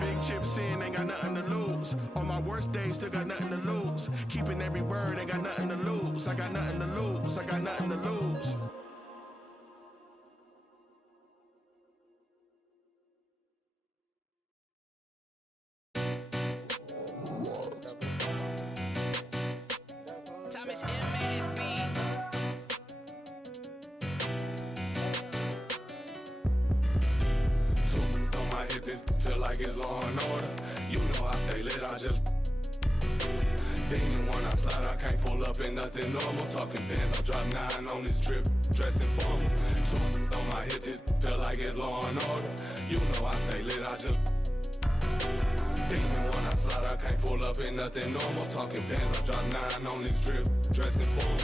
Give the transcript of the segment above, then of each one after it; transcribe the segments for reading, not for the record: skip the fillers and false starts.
Big chips in, ain't got nothing to lose. On my worst days, still got nothing to lose. Keeping every word, ain't got nothing to lose. I got nothing to lose. I got nothing to lose. Feel like it's law and order. You know I stay lit, I just Demon when I slide, I can't pull up in nothing normal. Talking pins, I drop 9 on this trip, dressing formal. Two on my hip, this feel like it's law and order. You know I stay lit, I just Demon when I slide, I can't pull up in nothing normal. Talking pins, I drop 9 on this trip, dressing formal.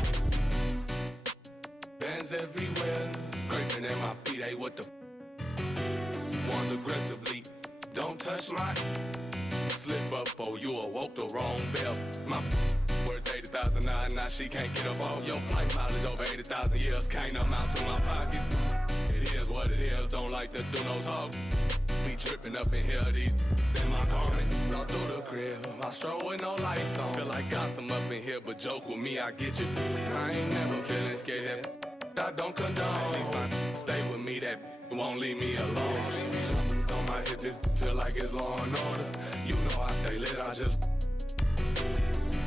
Bands everywhere, scraping at my feet, hey what the ones aggressively. Don't touch my slip up, oh, you awoke the wrong bell. My worth 80,000 now she can't get up off your flight mileage over 80,000 years. Can't amount to my pockets. It is what it is, don't like to do no talk. Be tripping up in here, these in my garments. All through the crib, I stroll with no lights on. Feel like Gotham up in here, but joke with me, I get you. I ain't never feeling scared. I don't condone. At least my stay with me, that won't leave me alone. On my hip, this feel like it's law and order. You know I stay lit, I just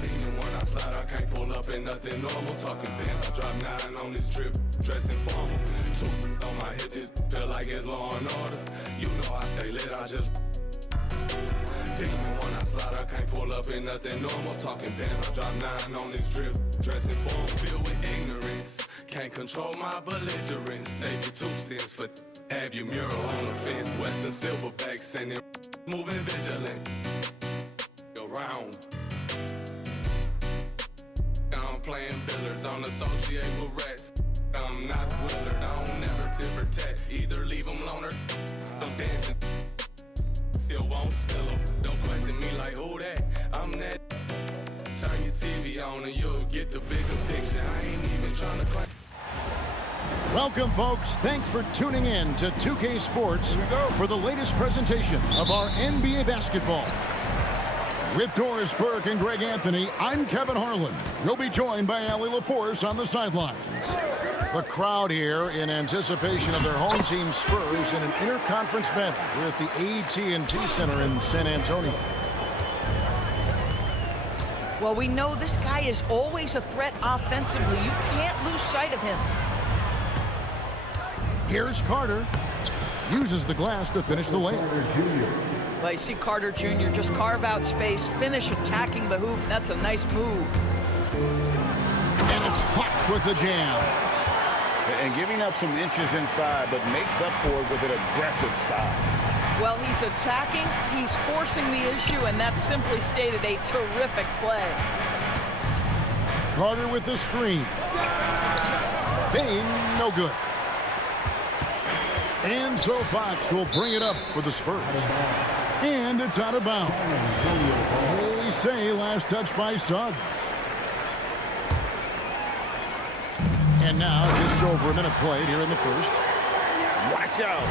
Even when I slide, I can't pull up in nothing normal. Talking pins, I drop 9 on this trip, dressing formal. Two on my hip, this feel like it's law and order. You know I stay lit, I just Even when I slide, I can't pull up in nothing normal. Talking pins, I drop 9 on this trip, dressing formal. Filled with ignorance, can't control my belligerence. Save your 2 cents for have your mural on the fence. Western silverback sending moving vigilant around. I'm playing billiards, don't associate with rats. I'm not Willard, I don't never tip or tat. Either leave them loner, I'm dancing. Still won't spill them. Don't question me like who that? I'm that. Turn your TV on and you'll get the bigger picture. I ain't even trying to claim. Welcome, folks. Thanks for tuning in to 2K Sports for the latest presentation of our NBA basketball. With Doris Burke and Greg Anthony, I'm Kevin Harlan. We'll be joined by Allie LaForce on the sidelines. The crowd here in anticipation of their home team Spurs in an interconference battle. We're at the AT&T Center in San Antonio. Well, we know this guy is always a threat offensively. You can't lose sight of him. Here's Carter. Uses the glass to finish the layup. Well, you see Carter Jr. just carve out space, finish attacking the hoop. That's a nice move. And it's Fox with the jam. And giving up some inches inside, but makes up for it with an aggressive style. Well, he's attacking, he's forcing the issue, and that's simply stated a terrific play. Carter with the screen. Bain, no good. And so Fox will bring it up for the Spurs. And it's out of bounds. They say last touch by Suggs. And now just over a minute played here in the first. Watch out.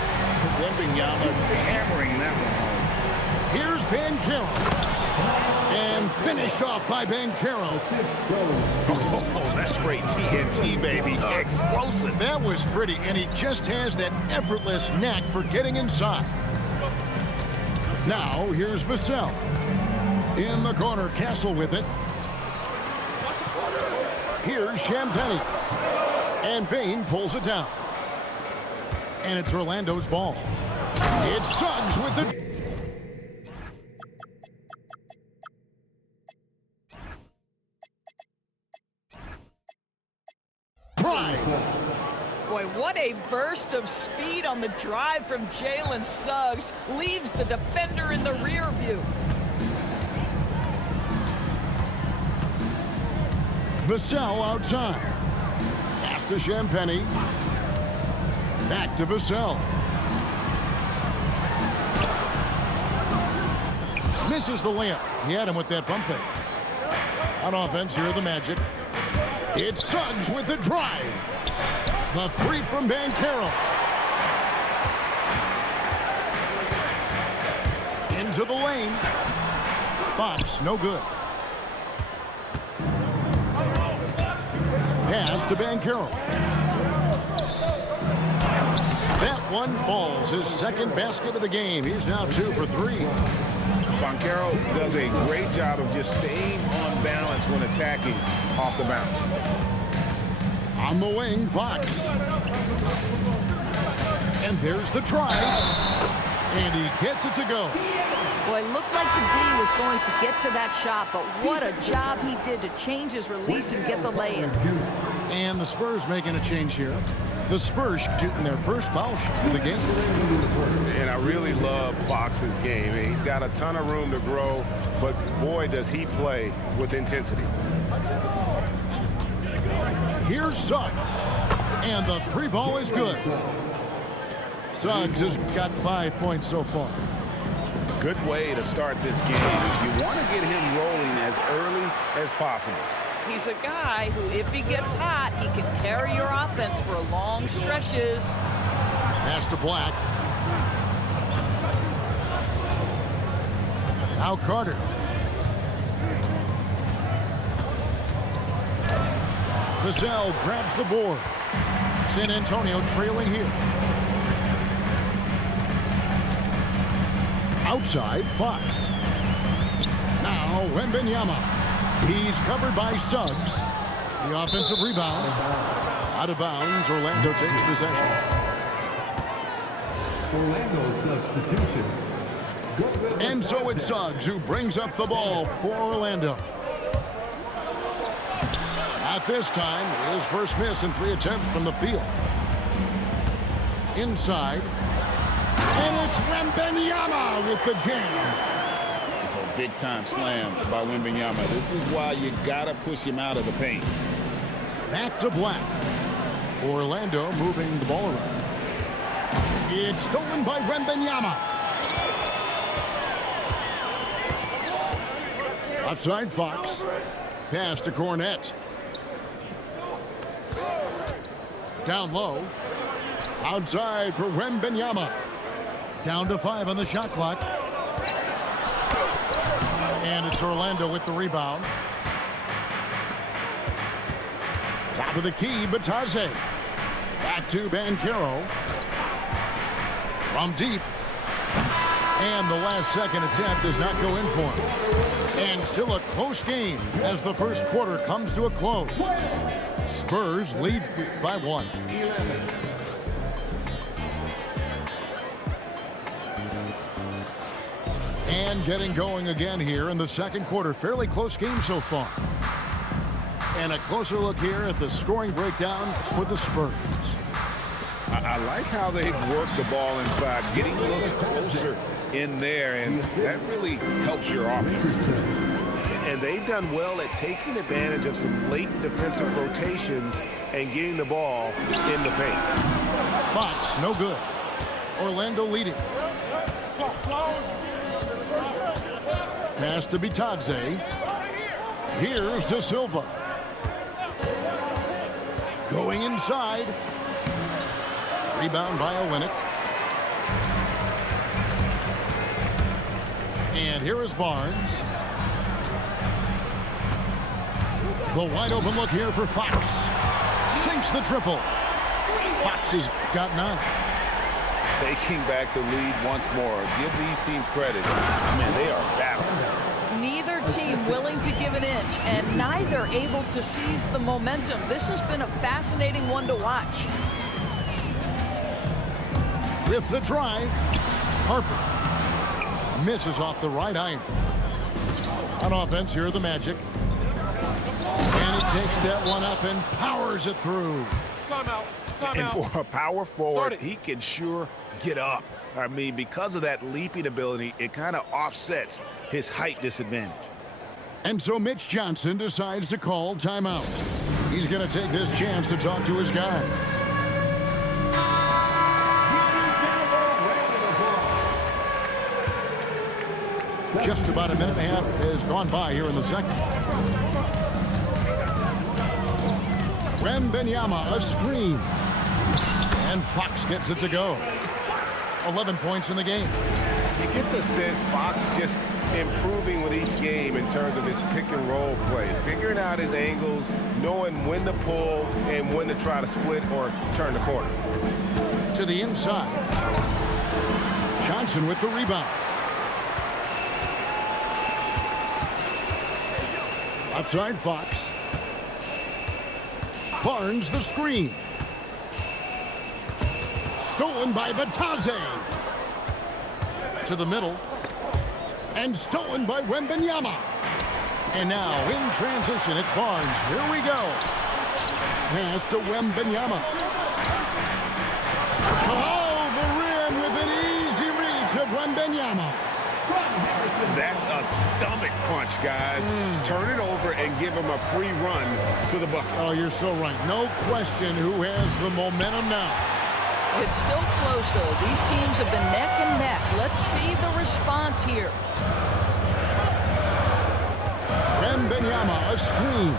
Wembanyama hammering that one home. Here's Banchero. And finished off by Banchero. Oh, that's straight TNT, baby. Explosive. That was pretty, and he just has that effortless knack for getting inside. Now, here's Vassell. In the corner, Castle with it. Here's Champagnie. And Bain pulls it down. And it's Orlando's ball. It's Suggs with the... Boy, what a burst of speed on the drive from Jalen Suggs. Leaves the defender in the rear view. Vassell outside. Pass to Champagnie. Back to Vassell. Misses the layup. He had him with that pump fake. On offense, here are the Magic. It's Suggs with the drive. The three from Banchero. into the lane. Fox, no good. Pass to Banchero. That one falls. His second basket of the game. He's now 2 for 3. Banchero does a great job of just staying on balance when attacking off the bounce. On the wing, Fox. And there's the try. And he gets it to go. Boy, it looked like the D was going to get to that shot, but what a job he did to change his release and get the lay-in. And the Spurs making a change here. The Spurs shooting their first foul shot of the game. And I really love Fox's game. He's got a ton of room to grow, but boy, does he play with intensity. Here's Suggs. And the 3 ball is good. Suggs has got 5 points so far. Good way to start this game. You want to get him rolling as early as possible. He's a guy who, if he gets hot, he can carry your offense for long stretches. Pass to Black. Now Carter. Vassell grabs the board. San Antonio trailing here. Outside, Fox. Now Wembanyama. He's covered by Suggs. The offensive rebound. Out of bounds, Orlando takes possession. Orlando substitution. And so it's Suggs who brings up the ball for Orlando. At this time, his first miss in 3 attempts from the field. Inside. And it's Wembanyama with the jam. Big time slam by Wembanyama. This is why you gotta push him out of the paint. Back to Black. Orlando moving the ball around. It's stolen by Wembanyama. Outside Fox. Pass to Cornette. Down low. Outside for Wembanyama. Down to 5 on the shot clock. And it's Orlando with the rebound. Top of the key, Batadze. Back to Banchero. From deep. And the last second attempt does not go in for him. And still a close game as the first quarter comes to a close. Spurs lead by 1. And getting going again here in the second quarter. Fairly close game so far. And a closer look here at the scoring breakdown for the Spurs. I like how they work the ball inside, getting looks closer in there, and that really helps your offense. And they've done well at taking advantage of some late defensive rotations and getting the ball in the paint. Fox, no good. Orlando leading. Pass to Batadze. Here's De Silva. Going inside. Rebound by Olynyk. And here is Barnes. The wide open look here for Fox. Sinks the triple. Fox has got 9. Taking back the lead once more. Give these teams credit. Man, they are battling. Neither team willing to give an inch, and neither able to seize the momentum. This has been a fascinating one to watch. With the drive, Harper misses off the right iron. On offense, here are the Magic. And he takes that one up and powers it through. Timeout. And for a power forward, he can sure get up. I mean, because of that leaping ability, it kind of offsets his height disadvantage. And so Mitch Johnson decides to call timeout. He's going to take this chance to talk to his guys. Just about a minute and a half has gone by here in the second. Wembanyama, a screen. And Fox gets it to go. 11 points in the game. You get the sense Fox just improving with each game in terms of his pick and roll play, figuring out his angles, knowing when to pull and when to try to split or turn the corner. To the inside. Johnson with the rebound. Outside Fox. Barnes the screen. Stolen by Batadze. To the middle. And stolen by Wembanyama. And now in transition, it's Barnes. Here we go. Pass to Wembanyama. Oh, the rim with an easy reach of Wembanyama. That's a stomach punch, guys. Turn it over and give him a free run to the bucket. Oh, you're so right. No question who has the momentum now. It's still close, though. These teams have been neck and neck. Let's see the response here. Wembanyama, a screen.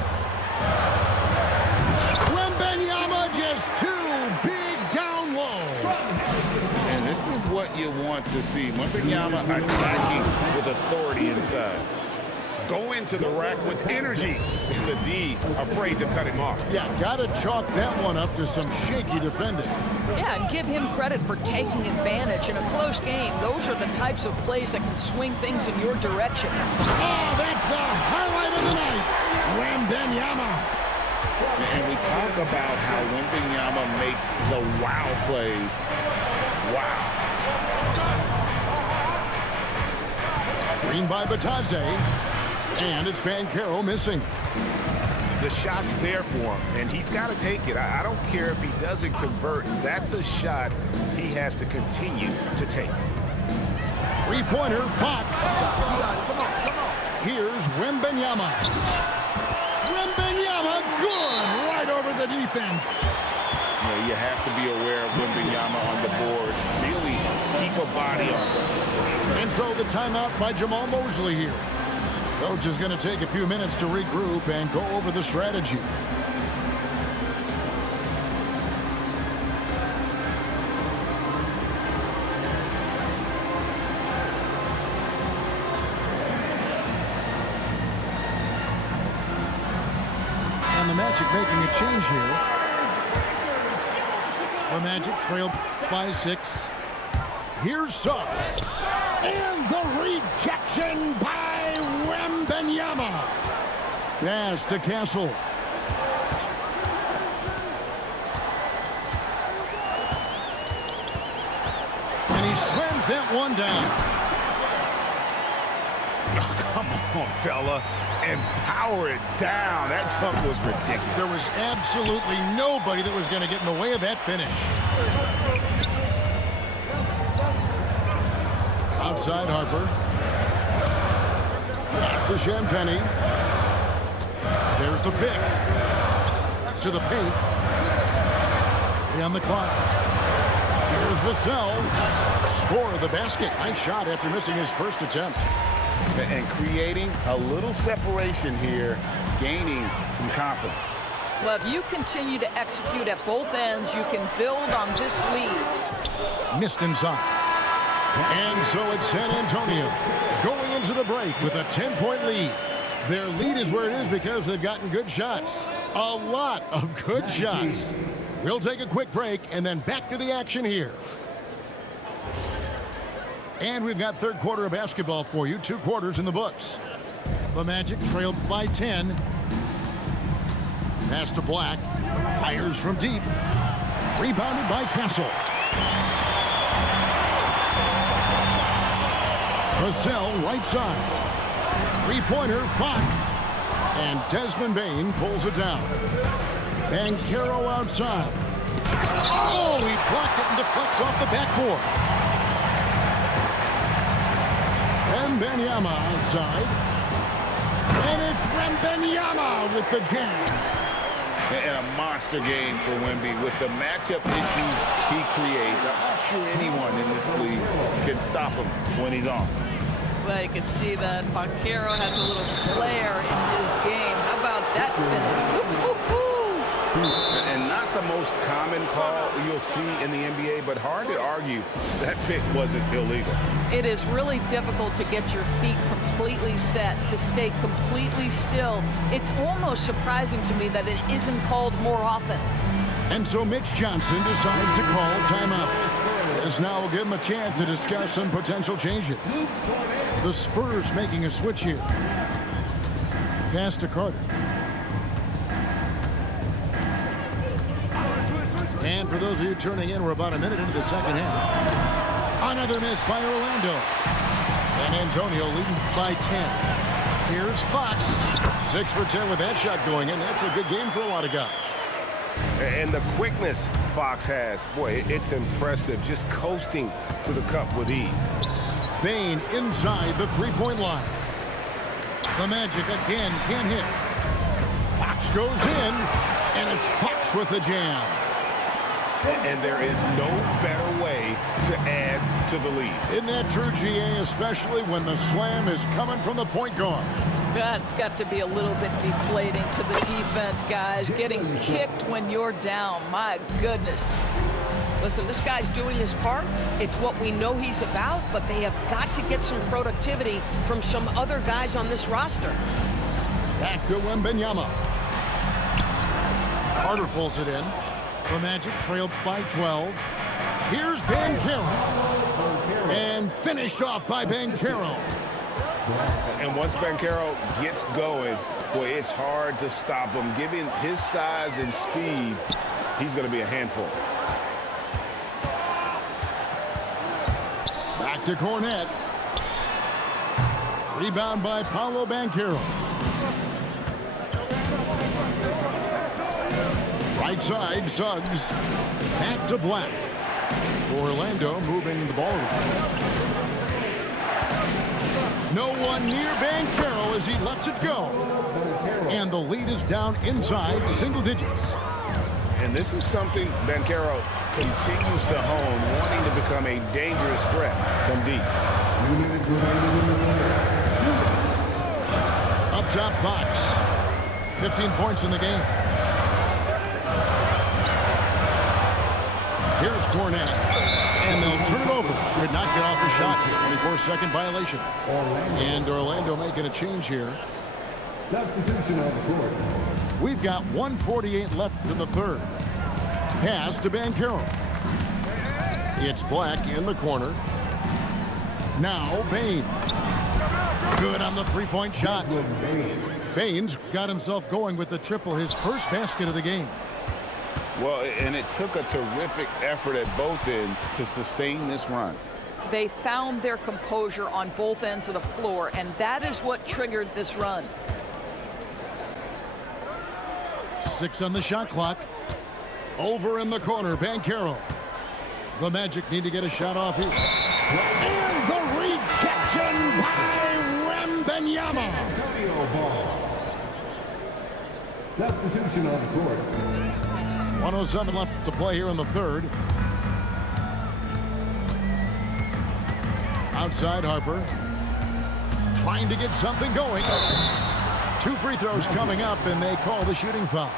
Wembanyama just too big down low. And this is what you want to see. Wembanyama attacking with authority inside. Go into the rack with energy. And the D afraid to cut him off. Yeah, got to chalk that one up to some shaky defending. Yeah, and give him credit for taking advantage in a close game. Those are the types of plays that can swing things in your direction. Oh, that's the highlight of the night. Wembanyama. And we talk about how Wembanyama makes the wow plays. Wow. Screen by Batadze. And it's Banchero missing. The shot's there for him, and he's got to take it. I don't care if he doesn't convert. That's a shot he has to continue to take. Three-pointer, Fox. Here's Wembanyama. Wembanyama, good, right over the defense. You have to be aware of Wembanyama on the boards. Really keep a body on him. And so the timeout by Jamal Mosley here. Coach is going to take a few minutes to regroup and go over the strategy. And the Magic making a change here. The Magic trail by 6. Here's Suggs. And the rejection by Wembanyama. Pass to Castle. And he slams that one down. Oh, come on, fella. And power it down. That dunk was ridiculous. There was absolutely nobody that was going to get in the way of that finish. Outside Harper. Pass to Champagny. There's the pick. To the paint. 3 on the clock. Here's Vassell. Score of the basket. Nice shot after missing his first attempt. And creating a little separation here, gaining some confidence. Well, if you continue to execute at both ends, you can build on this lead. Missed inside. And so it's San Antonio going into the break with a 10-point lead. Their lead is where it is because they've gotten good shots. A lot of good shots. We'll take a quick break and then back to the action here. And we've got third quarter of basketball for you. 2 quarters in the books. The Magic trailed by 10. Pass to Black. Fires from deep. Rebounded by Castle. Vassell right side. 3-pointer Fox. And Desmond Bane pulls it down. Banchero outside. Oh, he blocked it and deflects off the backboard. Wembanyama outside. And it's Wembanyama with the jam. And a monster game for Wemby with the matchup issues he creates. I'm not sure anyone in this league can stop him when he's on. Well, you can see that Banchero has a little flair in his game. How about that finish? Woo, woo, woo. And Not the most common call you'll see in the NBA, but hard to argue that pick wasn't illegal. It is really difficult to get your feet completely set, to stay completely still. It's almost surprising to me that it isn't called more often. And so Mitch Johnson decides to call timeout. This now will give him a chance to discuss some potential changes. The Spurs making a switch here. Pass to Carter. And for those of you turning in, we're about a minute into the second half. Another miss by Orlando. San Antonio leading by 10. Here's Fox. 6 for 10 with that shot going in. That's a good game for a lot of guys. And the quickness Fox has, boy, it's impressive. Just coasting to the cup with ease. Bane inside the three-point line. The Magic again can't hit. Fox goes in, and it's Fox with the jam. And there is no better way to add to the lead. Isn't that true, GA, especially when the slam is coming from the point guard? That's got to be a little bit deflating to the defense, guys. Getting kicked when you're down. My goodness. Listen, this guy's doing his part. It's what we know he's about, but they have got to get some productivity from some other guys on this roster. Back to Wembanyama. Carter pulls it in. The Magic trailed by 12. Here's Banchero. And finished off by Banchero. And once Banchero gets going, boy, it's hard to stop him. Given his size and speed, he's going to be a handful. Back to Cornette. Rebound by Paolo Banchero. Right side, Suggs. Back to Black. Orlando moving the ball around. No one near Banchero as he lets it go. And the lead is down inside single digits. And this is something Banchero continues to hone, wanting to become a dangerous threat from deep. Up top, Fox. 15 points in the game. Here's Cornette. And they'll turn it over. Could not get off the shot. 24-second violation. And Orlando making a change here. Substitution on the court. We've got 1:48 left in the third. Pass to Banchero. It's Black in the corner. Now Bane. Good on the three-point shot. Bane's got himself going with the triple, his first basket of the game. Well, and it took a terrific effort at both ends to sustain this run. They found their composure on both ends of the floor, and that is what triggered this run. 6 on the shot clock. Over in the corner, Banchero. The Magic need to get a shot off here. And the rejection by Wembanyama. Substitution on the court. 1:07 left to play here in the third. Outside Harper. Trying to get something going. 2 free throws coming up, and they call the shooting foul.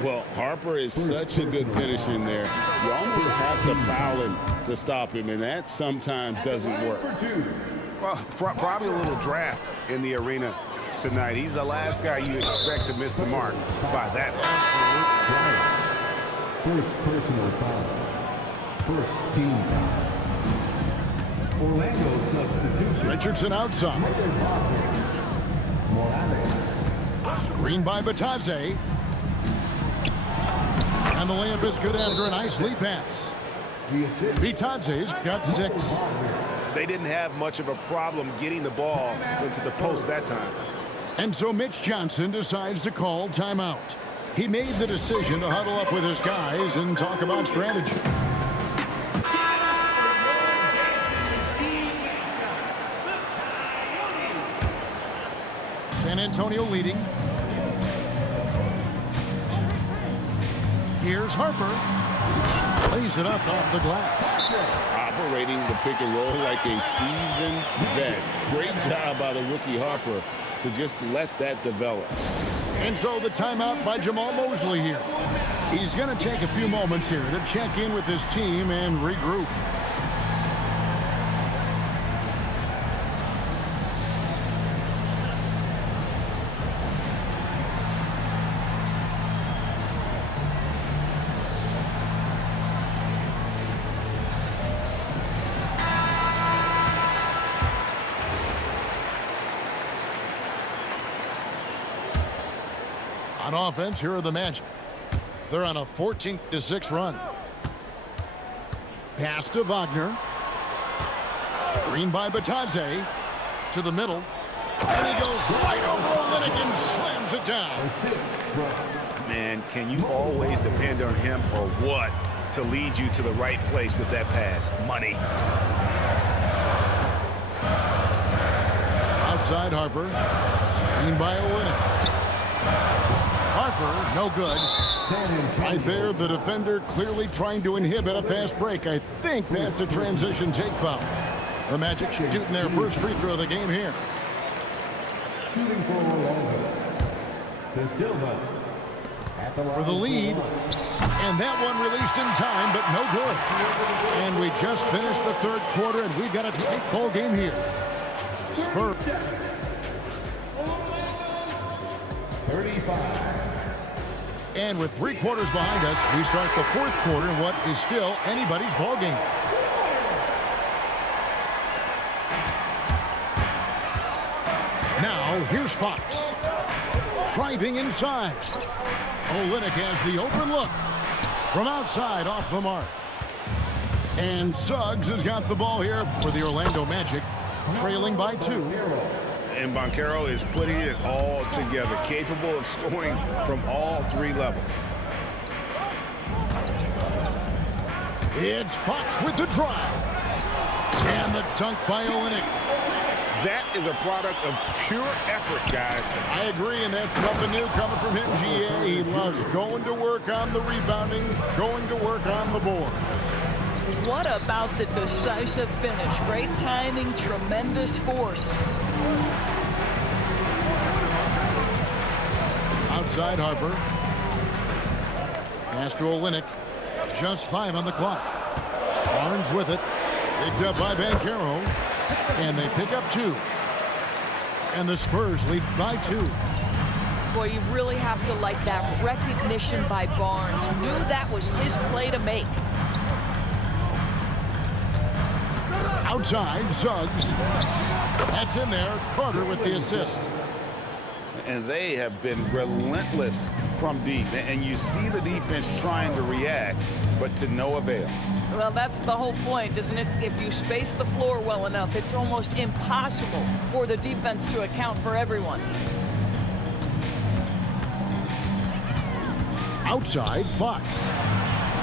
Well, Harper is such a good finisher in there. You almost have to foul him to stop him, and that sometimes doesn't work. Well, probably a little draft in the arena tonight. He's the last guy you expect to miss the mark by that much. First personal foul. First team foul. Orlando substitution. Richardson outside. Screen by Batadze. And the layup is good after a nice lead pass. Batadze's got 6. They didn't have much of a problem getting the ball into the post that time. And so Mitch Johnson decides to call timeout. He made the decision to huddle up with his guys and talk about strategy. San Antonio leading. Here's Harper. Lays it up off the glass. Operating the pick and roll like a seasoned vet. Great job by the rookie Harper to just let that develop. And so the timeout by Jamal Mosley here. He's going to take a few moments here to check in with his team and regroup. On offense, here are the Magic. They're on a 14-6 run. Pass to Wagner. Screen by Batadze. To the middle. And he goes right over Olynyk and slams it down. Man, can you always depend on him or what to lead you to the right place with that pass? Money. Outside Harper. Screen by Olynyk. Harper, no good. Right there, the defender clearly trying to inhibit a fast break. I think that's a transition take foul. The Magic shooting their first free throw of the game here. Shooting for Orlando. De Silva. For the lead. And that one released in time, but no good. And we just finished the third quarter, and we've got a tight ball game here. Spurs. 35. And with 3 quarters behind us, we start the fourth quarter in what is still anybody's ball game. Now, here's Fox. Driving inside. Olynyk has the open look. From outside, off the mark. And Suggs has got the ball here for the Orlando Magic, trailing by 2. And Banchero is putting it all together, capable of scoring from all 3 levels. It's Fox with the drive. And the dunk by Olynyk. That is a product of pure effort, guys. I agree, and that's nothing new coming from him, GA. He loves going to work on the rebounding, going to work on the board. What about the decisive finish? Great timing, tremendous force. Outside Harper. Pass to Olynyk. Just 5 on the clock. Barnes with it. Picked up by Banchero. And they pick up 2. And the Spurs lead by 2. Boy, you really have to like that recognition by Barnes. Knew that was his play to make. Outside, Suggs. That's in there. Carter with the assist. And they have been relentless from deep. And you see the defense trying to react, but to no avail. Well, that's the whole point, isn't it? If you space the floor well enough, it's almost impossible for the defense to account for everyone. Outside, Fox.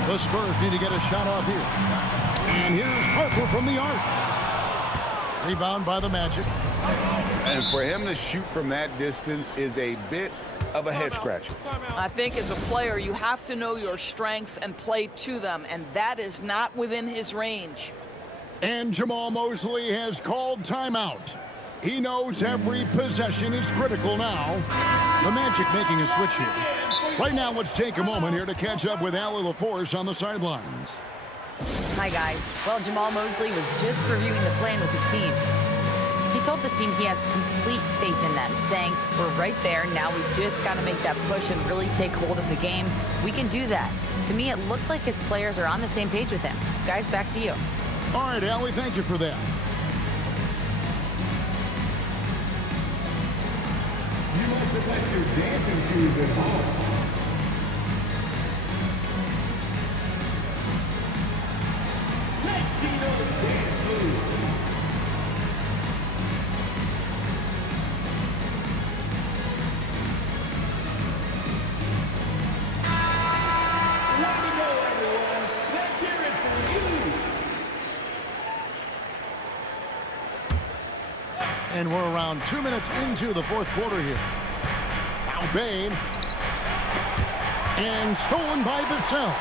The Spurs need to get a shot off here. And here's Harper from the arc. Rebound by the Magic. And for him to shoot from that distance is a bit of a head scratcher. I think as a player, you have to know your strengths and play to them, and that is not within his range. And Jamal Mosley has called timeout. He knows every possession is critical now. The Magic making a switch here. Right now, let's take a moment here to catch up with Allie LaForce on the sidelines. Hi, guys. Well, Jamal Mosley was just reviewing the plan with his team. He told the team he has complete faith in them, saying, we're right there, now we just got to make that push and really take hold of the game. We can do that. To me, it looked like his players are on the same page with him. Guys, back to you. All right, Allie, thank you for that. You must have left your dancing shoes at home. Let's see those dance moves. Let me go, everyone. Let's hear it for you. And we're around 2 minutes into the fourth quarter here. Now Bain. And stolen by Vassell.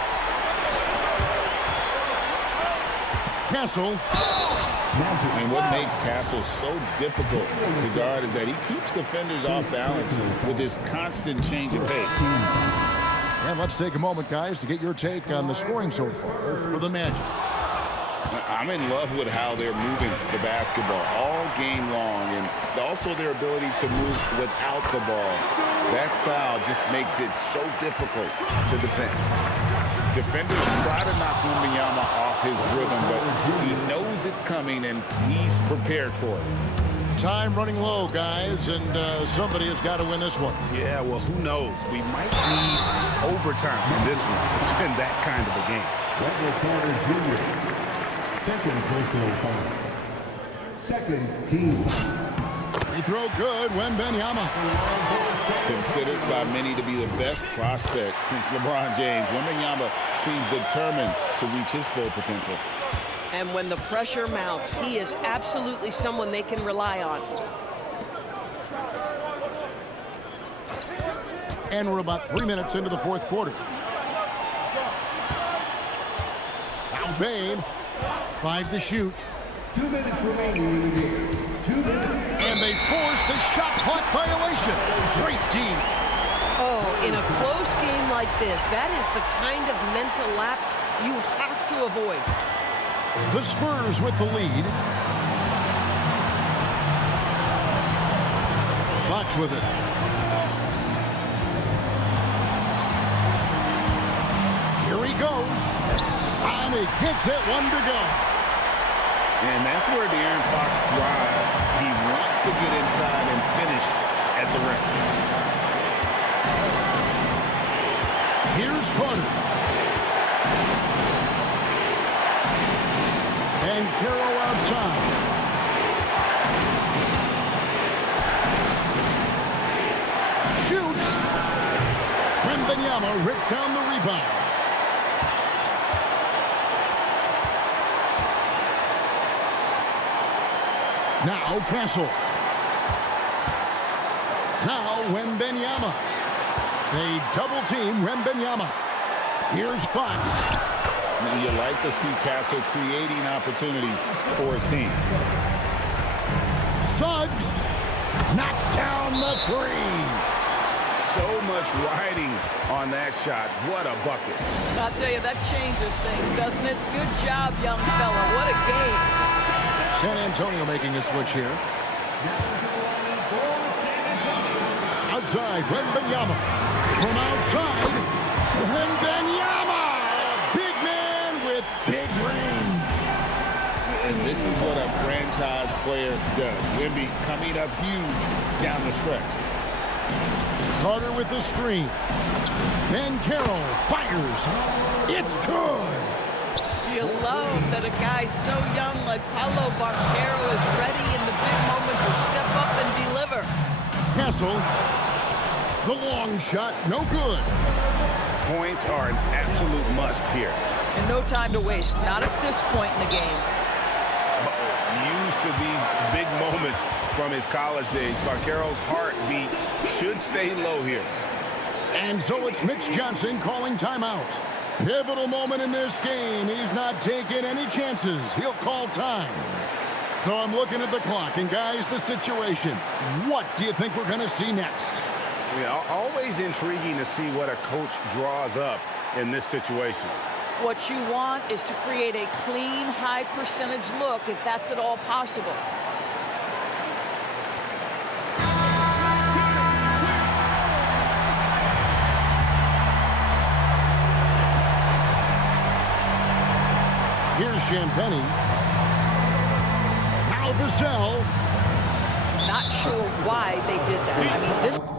Castle. And what makes Castle so difficult to guard is that he keeps defenders off balance with this constant change of pace. And let's take a moment, guys, to get your take on the scoring so far for the Magic. I'm in love with how they're moving the basketball all game long, and also their ability to move without the ball. That style just makes it so difficult to defend. Defenders try to knock Wembanyama off his rhythm, but he knows it's coming, and he's prepared for it. Time running low, guys, and somebody has got to win this one. Yeah, well, who knows? We might need overtime in this one. It's been that kind of a game. Wendell Carter Jr. Second personal foul. Second team. He throw good, Wembanyama. Considered by many to be the best prospect since LeBron James, Wembanyama seems determined to reach his full potential. And when the pressure mounts, he is absolutely someone they can rely on. And we're about 3 minutes into the fourth quarter. Now Bain, 5 to shoot. 2 minutes remaining in the game. 2 minutes. And they force the shot clock violation. Great team. Oh, in a close game like this, that is the kind of mental lapse you have to avoid. The Spurs with the lead. Fox with it. Here he goes. And he hits that one to go. And that's where De'Aaron Fox thrives. He wants to get inside and finish at the rim. Here's Carter. And Carroll outside. Shoots. Wembanyama rips down the rebound. Now Castle. Now Wembanyama. They double team Wembanyama. Here's Fox. Now you like to see Castle creating opportunities for his team. Suggs knocks down the three. So much riding on that shot. What a bucket. I'll tell you, that changes things, doesn't it? Good job, young fella. What a game. San Antonio making a switch here. Outside, Wembanyama. From outside, Wembanyama! Big man with big range. And this is what a franchise player does. Wemby coming up huge down the stretch. Carter with the screen. Ben Carroll fires. It's good. You love that a guy so young like Paolo Banchero is ready in the big moment to step up and deliver. Castle. The long shot, no good. Points are an absolute must here. And no time to waste, not at this point in the game. Used to these big moments from his college days. Banchero's heartbeat should stay low here. And so it's Mitch Johnson calling timeout. Pivotal moment in this game. He's not taking any chances. He'll call time. So I'm looking at the clock, and guys, the situation. What do you think we're going to see next? Yeah, always intriguing to see what a coach draws up in this situation. What you want is to create a clean, high percentage look, if that's at all possible. Here's Champagny. Now Vassell. Not sure why they did that. I mean, this...